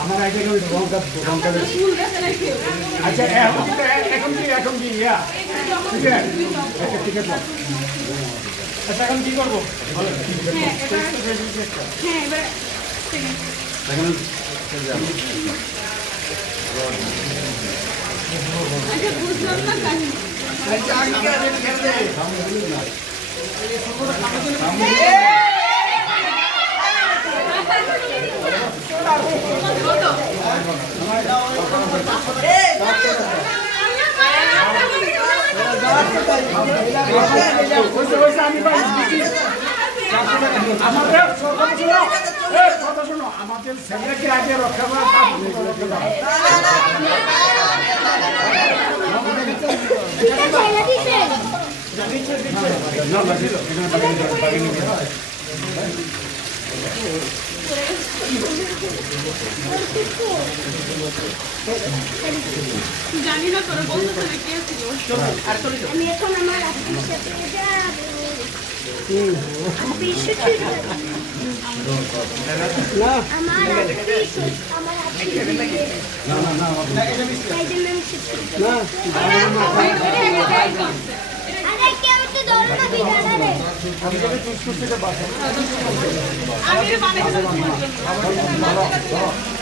আমার আইডিয়া আচ্ছা এখন কি ঠিক আছে আচ্ছা এখন কি করবো আমাদের ছেলেকে আগে রক্ষা করা জানি না তোরা বলতে কে ছিল আমি এখন আমার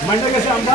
मंडल कैसे আমরা